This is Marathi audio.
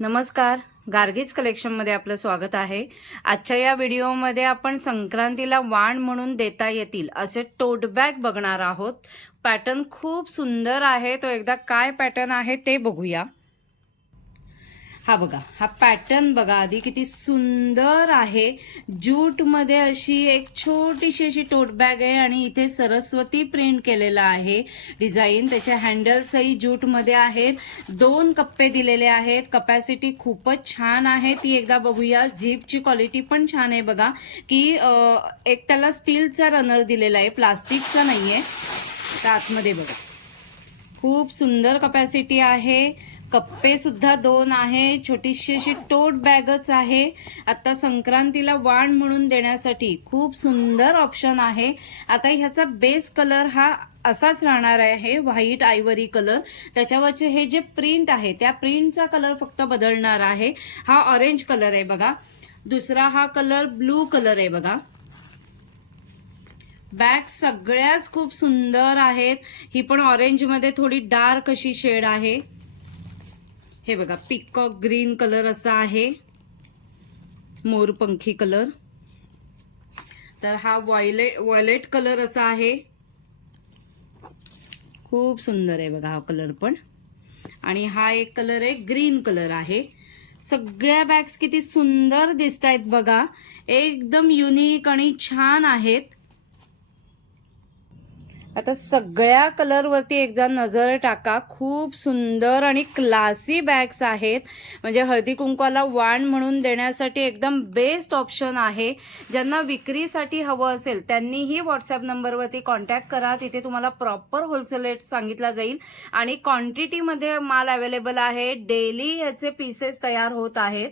नमस्कार, गार्गीज कलेक्शनमध्ये आपलं स्वागत आहे। आजच्या या व्हिडिओमध्ये आपण संक्रांतीला वाण म्हणून देता येतील असे टोट बॅग बघणार आहोत। पॅटर्न खूप सुंदर आहे, तो एकदा काय पॅटर्न आहे ते बघूया। हा बघा, हा पॅटर्न बघा आधी किती सुंदर आहे। जूट मध्ये अशी एक छोटीशी अशी टोट बॅग आहे आणि इथे सरस्वती प्रिंट केलेला आहे डिझाइन। त्याचे हँडल्सही जूट मध्ये आहेत, 2 कप्पे दिलेले आहेत। कपॅसिटी खूपच छान आहे, ती एकदा बघूया। झिपची क्वालिटी पण छान आहे बघा, की एक त्याला स्टीलचा रनर दिलेला आहे, प्लास्टिकचा नाहीये। तर आतमध्ये बघा, खूप सुंदर कपॅसिटी आहे। कप्पे सुद्धा 2 आहे, छोटीशी अशी टोट बॅगच आहे। आता संक्रांतीला वाण म्हणून देण्यासाठी खूप सुंदर ऑप्शन आहे। आता ह्याचा बेस कलर हा असाच राहणार आहे, व्हाईट आयव्हरी कलर। त्याच्यावरचे हे जे प्रिंट आहे त्या प्रिंटचा कलर फक्त बदलणार आहे। हा ऑरेंज कलर आहे बघा, दुसरा हा कलर ब्लू कलर आहे बघा। बॅग सगळ्याच खूप सुंदर आहेत। ही पण ऑरेंज मध्ये थोडी डार्क अशी शेड आहे। हे बघा, पिकॉक ग्रीन कलर असा आहे, मोरपंखी कलर। तर हा व्हायलेट कलर असा आहे, खूप सुंदर आहे बघा हा कलर पण। आणि हा एक कलर आहे, ग्रीन कलर आहे। सगळ्या बॅग्स किती सुंदर दिसतायत बघा, एकदम युनिक आणि छान आहेत। आता सगळ्या कलर वरती एकदा नजर टाका, खूप सुंदर आणि क्लासी बॅग्स आहेत। म्हणजे हळदी कुंकवाला वाण म्हणून देण्यासाठी एकदम बेस्ट ऑप्शन आहे। ज्यांना विक्रीसाठी हवं असेल त्यांनीही व्हॉट्सअप नंबरवरती कॉन्टॅक्ट करा, तिथे तुम्हाला प्रॉपर होलसेल रेट सांगितला जाईल आणि क्वांटिटीमध्ये माल अवेलेबल आहे। डेली ह्याचे पीसेस तयार होत आहेत।